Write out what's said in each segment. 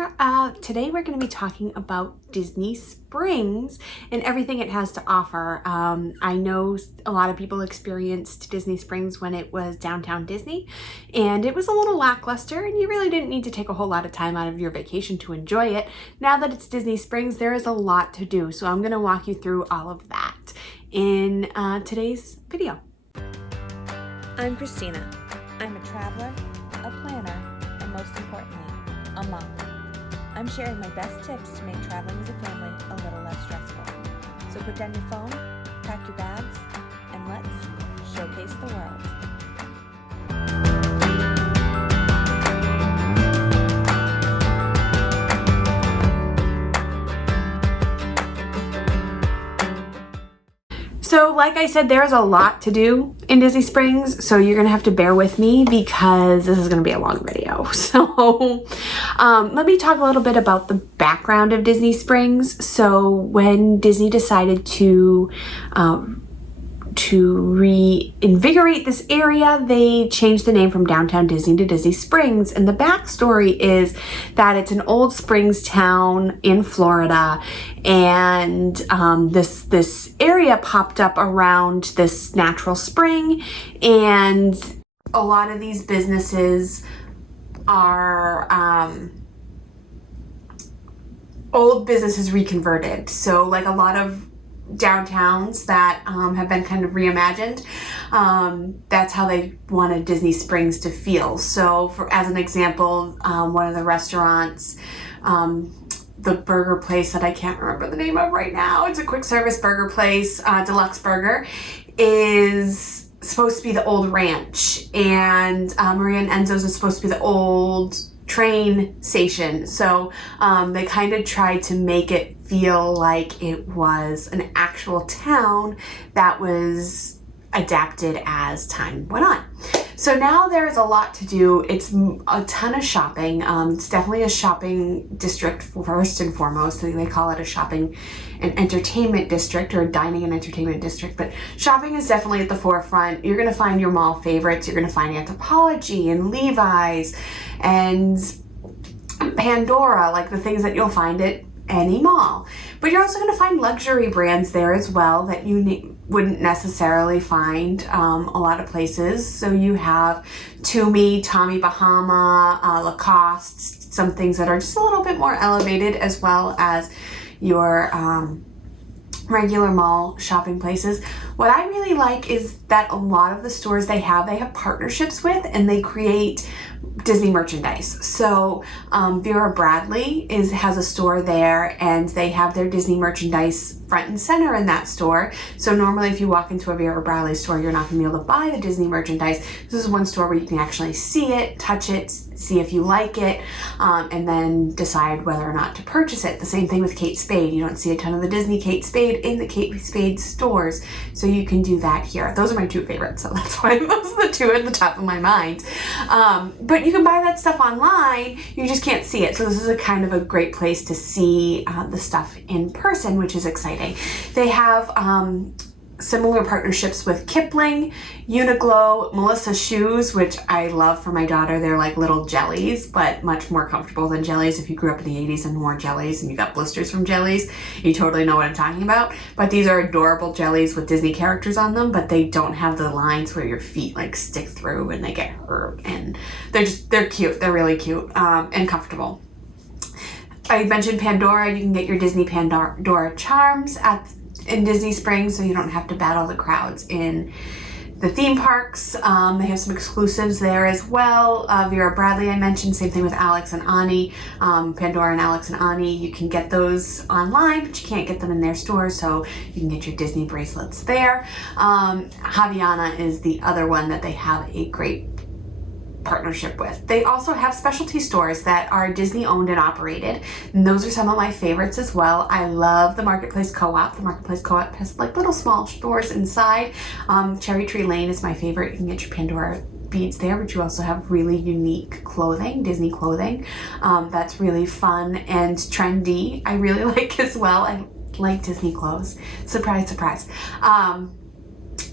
there. Today we're going to be talking about Disney Springs and everything it has to offer. I know a lot of people experienced Disney Springs when it was downtown Disney, and it was a little lackluster, and you really didn't need to take a whole lot of time out of your vacation to enjoy it. Now that it's Disney Springs, there is a lot to do, so I'm going to walk you through all of that in today's video. I'm Christina. I'm a traveler, a planner, and most importantly, a mom. I'm sharing my best tips to make traveling as a family a little less stressful. So put down your phone, pack your bags, and let's showcase the world. So like I said, there's a lot to do in Disney Springs, so you're gonna have to bear with me because this is gonna be a long video. So let me talk a little bit about the background of Disney Springs. So when Disney decided to reinvigorate this area, they changed the name from Downtown Disney to Disney Springs. And the backstory is that it's an old springs town in Florida, and this area popped up around this natural spring, and a lot of these businesses are old businesses reconverted. So like a lot of downtowns that have been kind of reimagined, that's how they wanted Disney Springs to feel. So as an example, one of the restaurants, the burger place that I can't remember the name of right now, it's a quick service burger place, Deluxe Burger, is supposed to be the old ranch, and Maria and Enzo's is supposed to be the old train station. So they kind of tried to make it feel like it was an actual town that was adapted as time went on. So now there is a lot to do. It's a ton of shopping. It's definitely a shopping district first and foremost. They call it a shopping and entertainment district, or a dining and entertainment district, but shopping is definitely at the forefront. You're gonna find your mall favorites. You're gonna find Anthropologie and Levi's and Pandora, like the things that you'll find at any mall. But you're also going to find luxury brands there as well that you wouldn't necessarily find a lot of places. So you have Tumi, Tommy Bahama, Lacoste, some things that are just a little bit more elevated, as well as your regular mall shopping places. What I really like is that a lot of the stores they have partnerships with, and they create Disney merchandise. So Vera Bradley has a store there, and they have their Disney merchandise front and center in that store. So normally if you walk into a Vera Bradley store, you're not going to be able to buy the Disney merchandise. This is one store where you can actually see it, touch it, see if you like it, and then decide whether or not to purchase it. The same thing with Kate Spade. You don't see a ton of the Disney Kate Spade in the Kate Spade stores, so you can do that here. Those are my two favorites, so that's why those are the two at the top of my mind. But you can buy that stuff online, you just can't see it. So this is a kind of a great place to see the stuff in person, which is exciting. They have similar partnerships with Kipling, Uniqlo, Melissa Shoes, which I love for my daughter. They're like little jellies, but much more comfortable than jellies. If you grew up in the 80s and wore jellies and you got blisters from jellies, you totally know what I'm talking about. But these are adorable jellies with Disney characters on them, but they don't have the lines where your feet like stick through and they get hurt. And they're cute. They're really cute and comfortable. I mentioned Pandora. You can get your Disney Pandora charms in Disney Springs, so you don't have to battle the crowds in the theme parks. They have some exclusives there as well. Vera Bradley I mentioned, same thing with Alex and Ani. Pandora and Alex and Ani, you can get those online, but you can't get them in their stores, so you can get your Disney bracelets there. Haviana is the other one that they have a great partnership with. They also have specialty stores that are Disney owned and operated, and those are some of my favorites as well. I love the Marketplace Co-op. The Marketplace Co-op has like little small stores inside. Cherry Tree Lane is my favorite. You can get your Pandora beads there, but you also have really unique clothing, Disney clothing. That's really fun and trendy. I really like as well. I like Disney clothes. Surprise, surprise.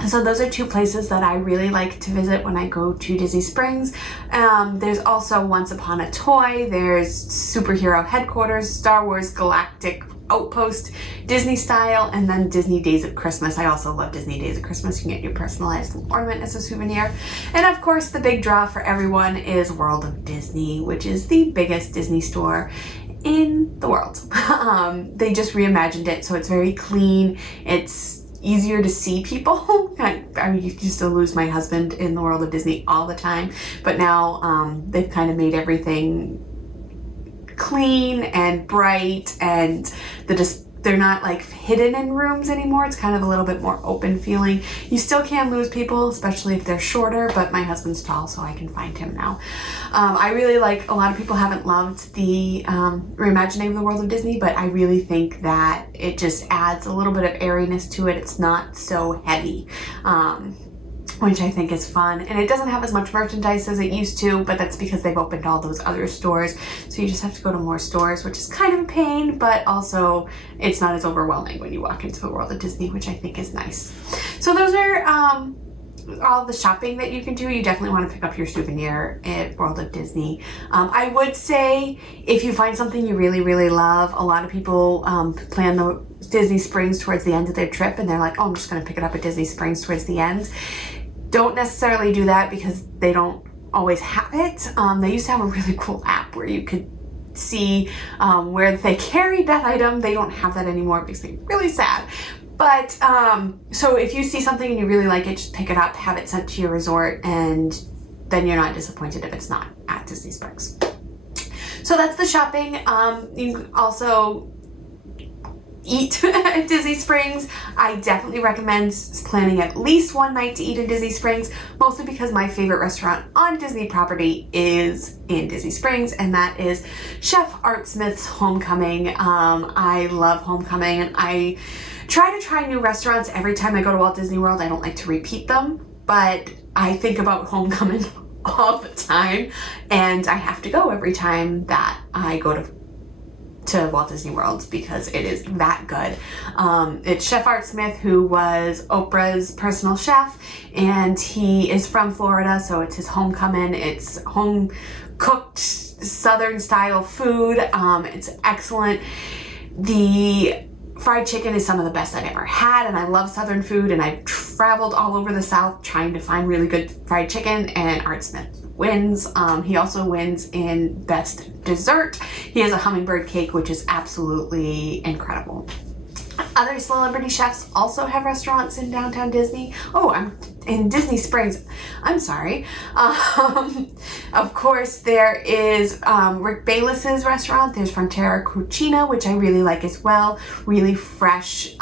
So those are 2 places that I really like to visit when I go to Disney Springs. There's also Once Upon a Toy, there's Superhero Headquarters, Star Wars Galactic Outpost, Disney Style, and then Disney Days of Christmas. I also love Disney Days of Christmas. You can get your personalized ornament as a souvenir. And of course, the big draw for everyone is World of Disney, which is the biggest Disney store in the world. They just reimagined it, so it's very clean. It's easier to see people. I used to lose my husband in the World of Disney all the time, but now they've kind of made everything clean and bright, and they're not like hidden in rooms anymore. It's kind of a little bit more open feeling. You still can lose people, especially if they're shorter, but my husband's tall, so I can find him now. I really like, a lot of people haven't loved the reimagining of the World of Disney, but I really think that it just adds a little bit of airiness to it. It's not so heavy. Which I think is fun. And it doesn't have as much merchandise as it used to, but that's because they've opened all those other stores. So you just have to go to more stores, which is kind of a pain, but also it's not as overwhelming when you walk into the World of Disney, which I think is nice. So those are all the shopping that you can do. You definitely want to pick up your souvenir at World of Disney. I would say if you find something you really, really love, a lot of people plan the Disney Springs towards the end of their trip, and they're like, oh, I'm just going to pick it up at Disney Springs towards the end. Don't necessarily do that because they don't always have it. They used to have a really cool app where you could see where they carried that item. They don't have that anymore. It makes me really sad. But so if you see something and you really like it, just pick it up, have it sent to your resort, and then you're not disappointed if it's not at Disney Springs. So that's the shopping. You can also eat at Disney Springs. I definitely recommend planning at least one night to eat in Disney Springs, mostly because my favorite restaurant on Disney property is in Disney Springs, and that is Chef Art Smith's Homecoming. I love Homecoming, and I try to try new restaurants every time I go to Walt Disney World. I don't like to repeat them, but I think about Homecoming all the time, and I have to go every time that I go to Walt Disney World because it is that good. It's Chef Art Smith, who was Oprah's personal chef, and he is from Florida, so it's his homecoming. It's home cooked Southern style food. It's excellent. The fried chicken is some of the best I've ever had, and I love Southern food, and I've traveled all over the South trying to find really good fried chicken, and Art Smith wins. He also wins in best dessert. He has a hummingbird cake, which is absolutely incredible. Other celebrity chefs also have restaurants in downtown Disney. Oh, I'm in Disney Springs. I'm sorry. Of course, there is Rick Bayless's restaurant. There's Frontera Cucina, which I really like as well. Really fresh,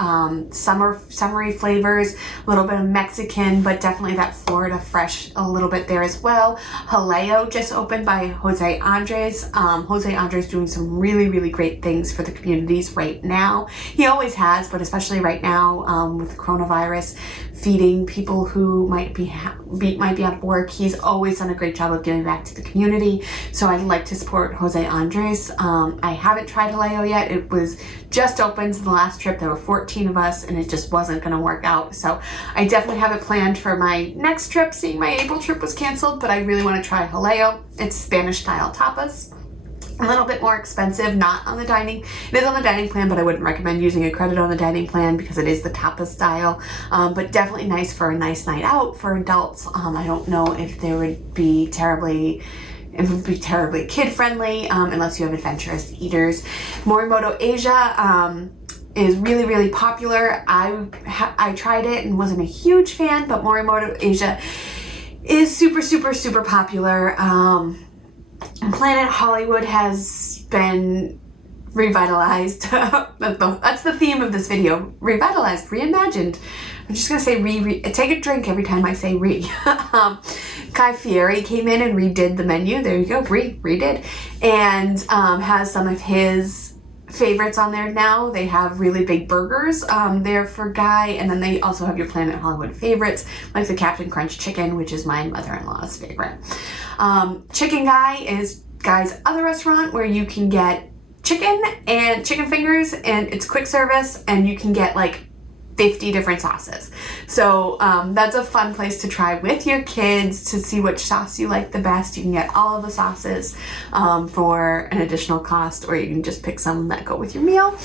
summery flavors. A little bit of Mexican, but definitely that Florida fresh a little bit there as well. Jaleo just opened by Jose Andres. Jose Andres doing some really, really great things for the communities right now. He always has, but especially right now with the coronavirus, feeding people who might be out of work. He's always done a great job of giving back to the community, so I'd like to support Jose Andres. I haven't tried Jaleo yet. It was just opened the last trip. There were 14 of us, and it just wasn't going to work out, so I definitely have it planned for my next trip, seeing my April trip was canceled, but I really want to try Jaleo. It's Spanish style tapas. A little bit more expensive, not on the dining. It is on the dining plan, but I wouldn't recommend using a credit on the dining plan because it is the tapas style. But definitely nice for a nice night out for adults. I don't know if it would be terribly kid friendly unless you have adventurous eaters. Morimoto Asia is really, really popular. I tried it and wasn't a huge fan, but Morimoto Asia is super, super, super popular. Planet Hollywood has been revitalized. That's the theme of this video. Revitalized, reimagined. I'm just gonna say take a drink every time I say re. Kai Fieri came in and redid the menu. There you go, redid. And has some of his favorites on there now. They have really big burgers there for Guy, and then they also have your Planet Hollywood favorites, like the Captain Crunch chicken, which is my mother-in-law's favorite. Chicken Guy is Guy's other restaurant where you can get chicken and chicken fingers, and it's quick service, and you can get like 50 different sauces. So that's a fun place to try with your kids to see which sauce you like the best. You can get all of the sauces for an additional cost, or you can just pick some that go with your meal.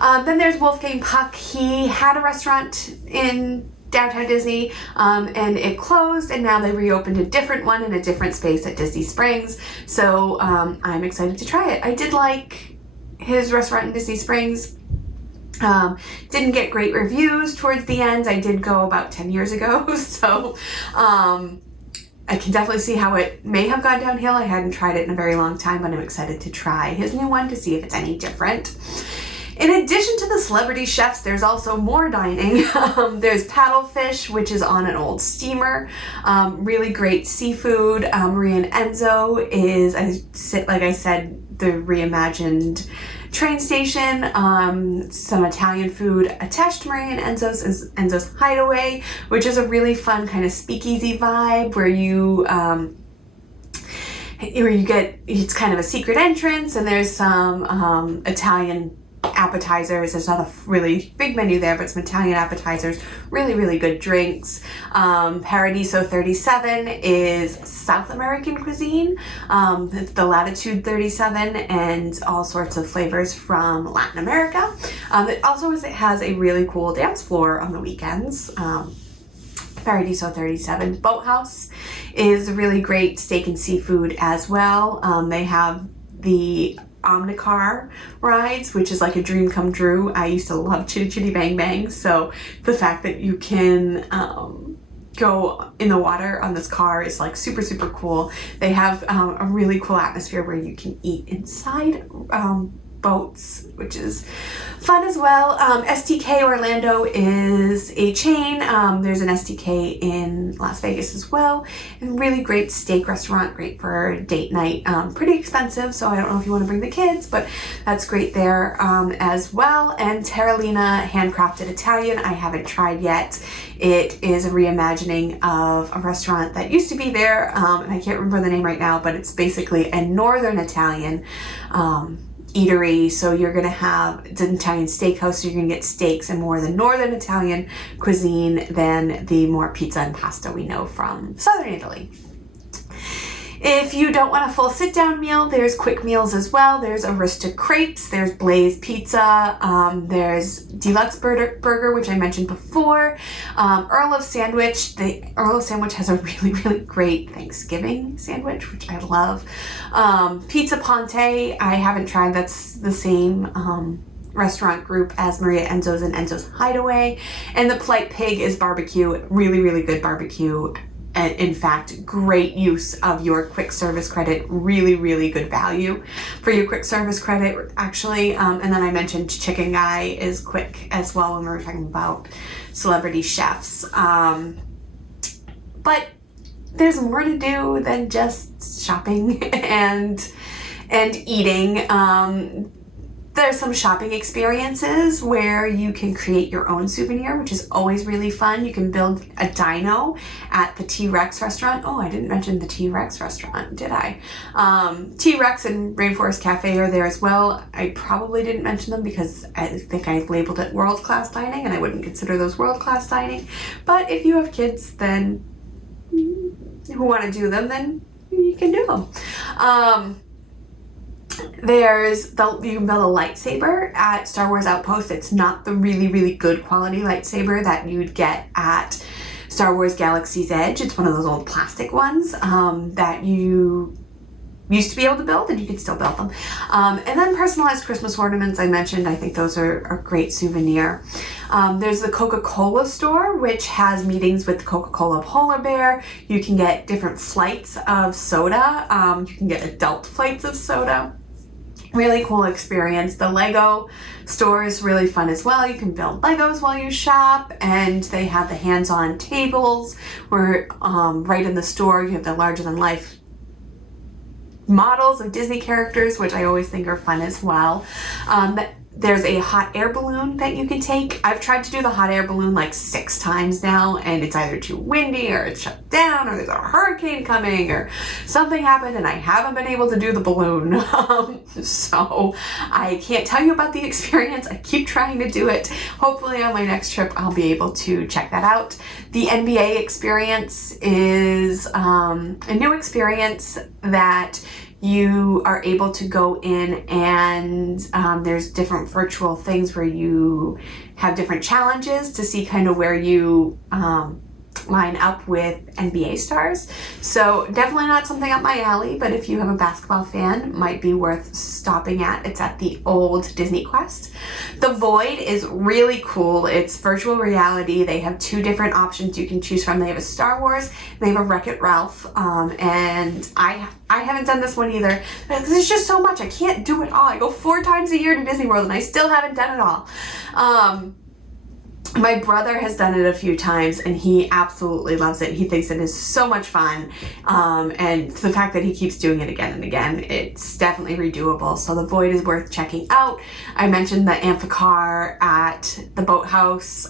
Then there's Wolfgang Puck. He had a restaurant in downtown Disney and it closed, and now they reopened a different one in a different space at Disney Springs. So I'm excited to try it. I did like his restaurant in Disney Springs. Didn't get great reviews towards the end. I did go about 10 years ago, so I can definitely see how it may have gone downhill. I hadn't tried it in a very long time, but I'm excited to try his new one to see if it's any different. In addition to the celebrity chefs, there's also more dining. There's paddlefish, which is on an old steamer. Really great seafood. Maria and Enzo is, like I said, the reimagined train station. Some Italian food attached to Maria and Enzo's is Enzo's Hideaway, which is a really fun kind of speakeasy vibe where you get, it's kind of a secret entrance, and there's some Italian appetizers. There's not a really big menu there, but some Italian appetizers, really good drinks. Paradiso 37 is South American cuisine. It's the Latitude 37 and all sorts of flavors from Latin America. It has a really cool dance floor on the weekends. Paradiso 37 Boathouse is really great steak and seafood as well. They have the Omnicar rides, which is like a dream come true. I used to love Chitty Chitty Bang Bang, so the fact that you can go in the water on this car is like super cool. They have a really cool atmosphere where you can eat inside boats, which is fun as well. STK Orlando is a chain. There's an STK in Las Vegas as well, and really great steak restaurant, great for date night. Pretty expensive, so I don't know if you want to bring the kids, but that's great there as well. And Terralina Handcrafted Italian, I haven't tried yet. It is a reimagining of a restaurant that used to be there, and I can't remember the name right now, but it's basically a Northern Italian eatery. So you're gonna have, it's an Italian steakhouse, so you're gonna get steaks and more of the Northern Italian cuisine than the more pizza and pasta we know from Southern Italy. If you don't want a full sit-down meal, there's quick meals as well. There's Arista Crepes, there's Blaze Pizza, there's Deluxe Burger, which I mentioned before, Earl of Sandwich. The Earl of Sandwich has a really great Thanksgiving sandwich, which I love. Pizza Ponte, I haven't tried. That's the same restaurant group as Maria Enzo's and Enzo's Hideaway. And the Polite Pig is barbecue, really good barbecue. And in fact, great use of your quick service credit, really good value for your quick service credit, actually. And then I mentioned Chicken Guy is quick as well when we were talking about celebrity chefs. But there's more to do than just shopping and eating. There's some shopping experiences where you can create your own souvenir, which is always really fun. You can build a dino at the T-Rex restaurant. Oh, I didn't mention the T-Rex restaurant, did I? T-Rex and Rainforest Cafe are there as well. I probably didn't mention them because I think I labeled it world-class dining, and I wouldn't consider those world-class dining. But if you have kids then who want to do them, then you can do them. You can build a lightsaber at Star Wars Outpost. It's not the really good quality lightsaber that you'd get at Star Wars Galaxy's Edge. It's one of those old plastic ones that you used to be able to build, and you can still build them. And then personalized Christmas ornaments, I mentioned. I think those are a great souvenir. There's the Coca-Cola store, which has meetings with the Coca-Cola Polar Bear. You can get different flights of soda. You can get adult flights of soda. Really cool experience. The Lego store is really fun as well. You can build Legos while you shop, and they have the hands-on tables where right in the store you have the larger-than-life models of Disney characters, which I always think are fun as well. There's a hot air balloon that you can take. I've tried to do the hot air balloon like 6 times now, and it's either too windy or it's shut down or there's a hurricane coming or something happened and I haven't been able to do the balloon. So I can't tell you about the experience. I keep trying to do it. Hopefully on my next trip I'll be able to check that out. The NBA experience is a new experience that you are able to go in and there's different virtual things where you have different challenges to see kind of where you line up with NBA stars. So definitely not something up my alley, but if you have a basketball fan, might be worth stopping at. It's at the old Disney Quest. The Void is really cool. It's virtual reality. They have 2 different options you can choose from. They have a Star Wars, and they have a Wreck-It Ralph, and I haven't done this one either. There's just so much. I can't do it all. I go 4 times a year to Disney World, and I still haven't done it all. My brother has done it a few times and he absolutely loves it. He thinks it is so much fun. And the fact that he keeps doing it again and again, it's definitely redoable. So the Void is worth checking out. I mentioned the Amphicar at the boathouse.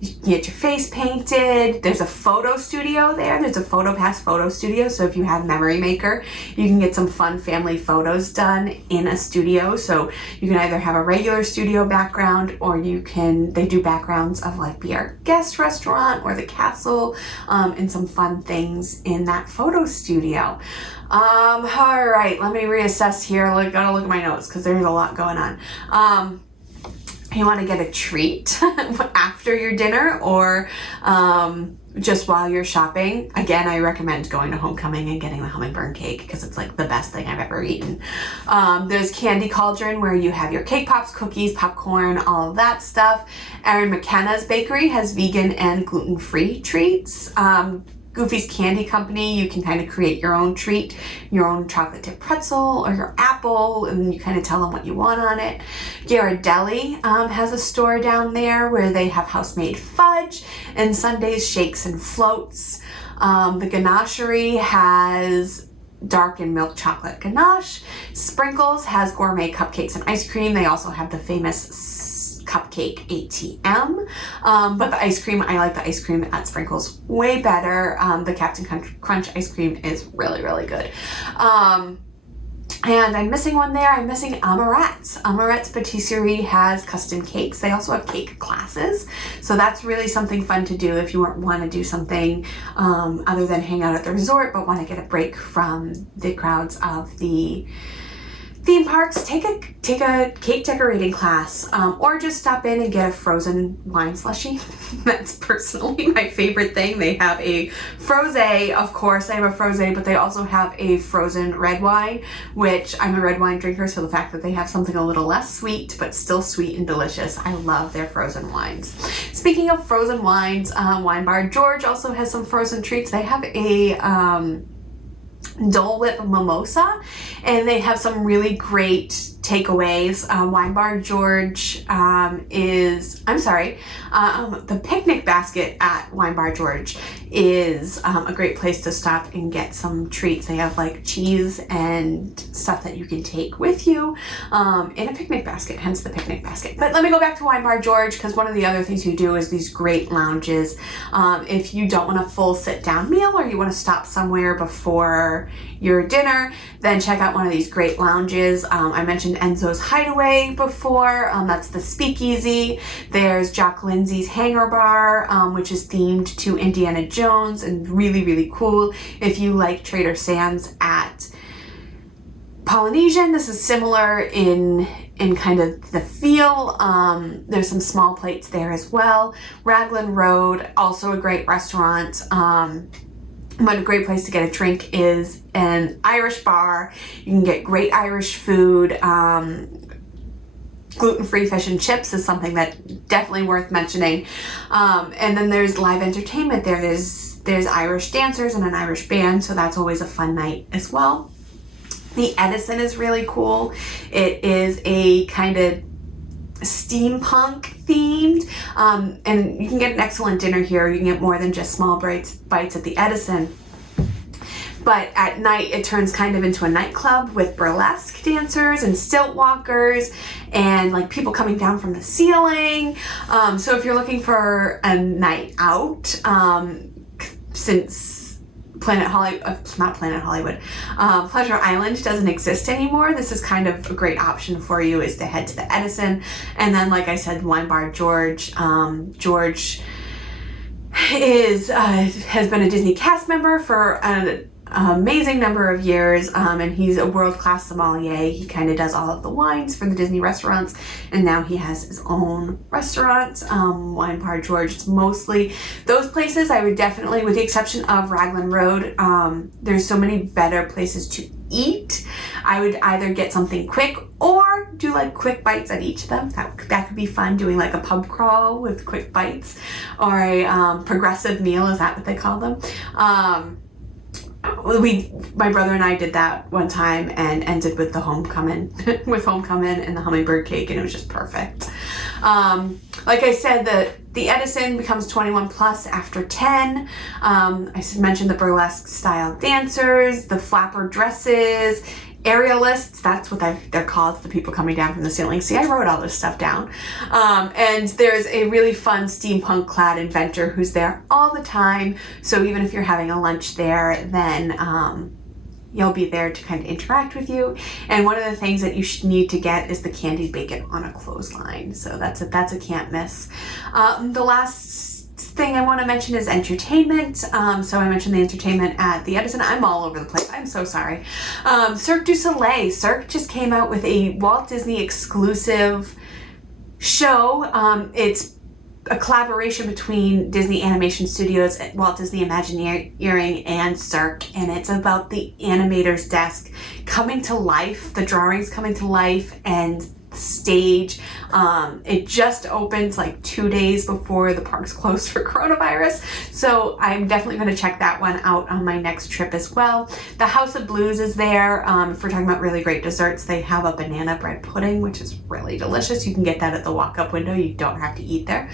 You can get your face painted. There's a photo studio there. There's a PhotoPass photo studio. So if you have Memory Maker, you can get some fun family photos done in a studio. So you can either have a regular studio background or they do backgrounds of like Be Our Guest restaurant or the castle, and some fun things in that photo studio. All right, let me reassess here. Gotta look at my notes because there's a lot going on. You want to get a treat after your dinner or just while you're shopping. Again, I recommend going to Homecoming and getting the hummingbird cake because it's like the best thing I've ever eaten. There's Candy Cauldron where you have your cake pops, cookies, popcorn, all of that stuff. Erin McKenna's Bakery has vegan and gluten-free treats. Goofy's Candy Company, you can kind of create your own treat, your own chocolate dip pretzel or your apple, and you kind of tell them what you want on it. Ghirardelli has a store down there where they have house-made fudge and Sundays shakes and floats. The Ganachery has dark and milk chocolate ganache. Sprinkles has gourmet cupcakes and ice cream. They also have the famous cupcake ATM, but the ice cream, I like the ice cream at Sprinkles way better. The Captain Crunch ice cream is really, really good. And I'm missing one there. I'm missing Amarette's. Amarette's Patisserie has custom cakes. They also have cake classes. So that's really something fun to do if you want to do something other than hang out at the resort, but want to get a break from the crowds of the theme parks. Take a cake decorating class, or just stop in and get a frozen wine slushie. That's personally my favorite thing. They have a frosé, of course. I have a frosé, but they also have a frozen red wine, which I'm a red wine drinker, so the fact that they have something a little less sweet, but still sweet and delicious, I love their frozen wines. Speaking of frozen wines, Wine Bar George also has some frozen treats. They have a Dole Whip mimosa, and they have some really great takeaways. Wine Bar George the picnic basket at Wine Bar George is a great place to stop and get some treats. They have like cheese and stuff that you can take with you in a picnic basket, hence the picnic basket. But let me go back to Wine Bar George, because one of the other things you do is these great lounges. If you don't want a full sit down meal or you want to stop somewhere before your dinner, then check out one of these great lounges. I mentioned Enzo's Hideaway before. That's the Speakeasy. There's Jock Lindsay's Hangar Bar, which is themed to Indiana Jones and really, really cool. If you like Trader Sam's at Polynesian, this is similar in kind of the feel. There's some small plates there as well. Raglan Road, also a great restaurant. But a great place to get a drink is an Irish bar. You can get great Irish food. Gluten-free fish and chips is something that definitely worth mentioning. And then there's live entertainment there. There's Irish dancers and an Irish band, so that's always a fun night as well. The Edison is really cool. It is a kind of steampunk themed, and you can get an excellent dinner here. You can get more than just small bites at the Edison. but at night it turns kind of into a nightclub with burlesque dancers and stilt walkers and like people coming down from the ceiling. So if you're looking for a night out, since Pleasure Island doesn't exist anymore, this is kind of a great option for you, is to head to the Edison. And then, like I said, Wine Bar George. George has been a Disney cast member for an amazing number of years, and he's a world-class sommelier. He kind of does all of the wines for the Disney restaurants, and now he has his own restaurant, Wine Bar George. It's mostly those places. I would definitely, with the exception of Raglan Road, there's so many better places to eat. I would either get something quick or do like quick bites at each of them. That could be fun, doing like a pub crawl with quick bites, or a progressive meal. Is that what they call them? My brother and I did that one time and ended with the homecoming and the hummingbird cake, and it was just perfect. Like I said, the Edison becomes 21 plus after 10. I mentioned the burlesque style dancers, the flapper dresses, aerialists, that's what they're called, the people coming down from the ceiling. See, I wrote all this stuff down. And there's a really fun steampunk clad inventor who's there all the time. So even if you're having a lunch there, then you'll be there to kind of interact with you. And one of the things that you should need to get is the candied bacon on a clothesline. So that's a can't miss. The last thing I want to mention is entertainment. So I mentioned the entertainment at the Edison. I'm all over the place. I'm so sorry. Cirque du Soleil. Cirque just came out with a Walt Disney exclusive show. It's a collaboration between Disney Animation Studios, Walt Disney Imagineering, and Cirque, and it's about the animator's desk coming to life, the drawings coming to life, and stage. It just opened like 2 days before the parks closed for coronavirus, so I'm definitely going to check that one out on my next trip as well. The House of Blues is there. If we're talking about really great desserts, they have a banana bread pudding, which is really delicious. You can get that at the walk-up window. You don't have to eat there.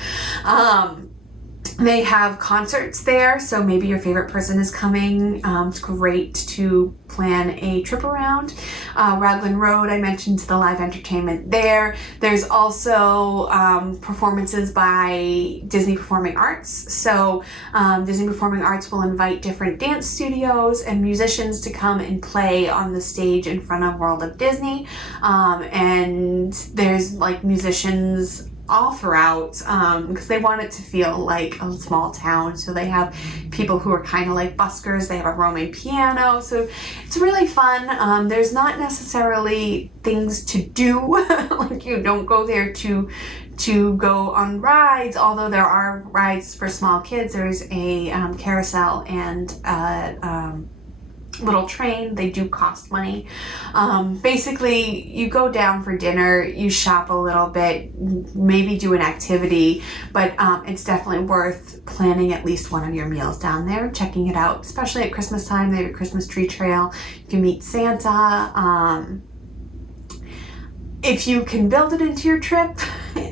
They have concerts there, so maybe your favorite person is coming. It's great to plan a trip around. Raglan Road, I mentioned the live entertainment there. There's also performances by Disney Performing Arts. So Disney Performing Arts will invite different dance studios and musicians to come and play on the stage in front of World of Disney. And there's like musicians all throughout, because they want it to feel like a small town. So they have people who are kind of like buskers. They have a roaming piano. So it's really fun. There's not necessarily things to do. Like you don't go there to go on rides, although there are rides for small kids. There's a carousel and little train. They do cost money. Basically, you go down for dinner, you shop a little bit, maybe do an activity, but it's definitely worth planning at least one of your meals down there, checking it out, especially at Christmas time. They have a Christmas tree trail. You can meet Santa. If you can build it into your trip,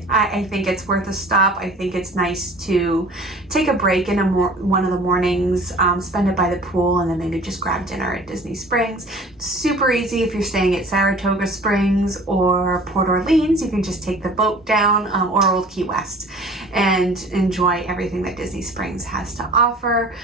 I think it's worth a stop. I think it's nice to take a break in one of the mornings, spend it by the pool, and then maybe just grab dinner at Disney Springs. It's super easy if you're staying at Saratoga Springs or Port Orleans. You can just take the boat down, or Old Key West, and enjoy everything that Disney Springs has to offer.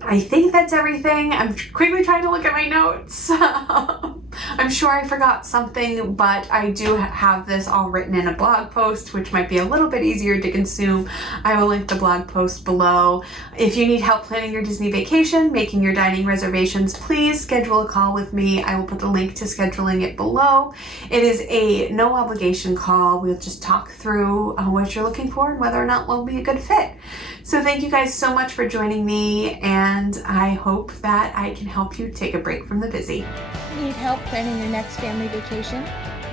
I think that's everything. I'm quickly trying to look at my notes. I'm sure I forgot something, but I do have this all written in a blog post, which might be a little bit easier to consume. I will link the blog post below. If you need help planning your Disney vacation, making your dining reservations, please schedule a call with me. I will put the link to scheduling it below. It is a no obligation call. We'll just talk through what you're looking for and whether or not we'll be a good fit. So thank you guys so much for joining me, and I hope that I can help you take a break from the busy. Need help planning your next family vacation?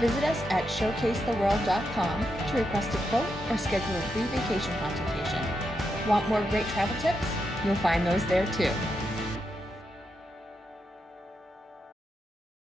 Visit us at showcasetheworld.com to request a quote or schedule a free vacation consultation. Want more great travel tips? You'll find those there too.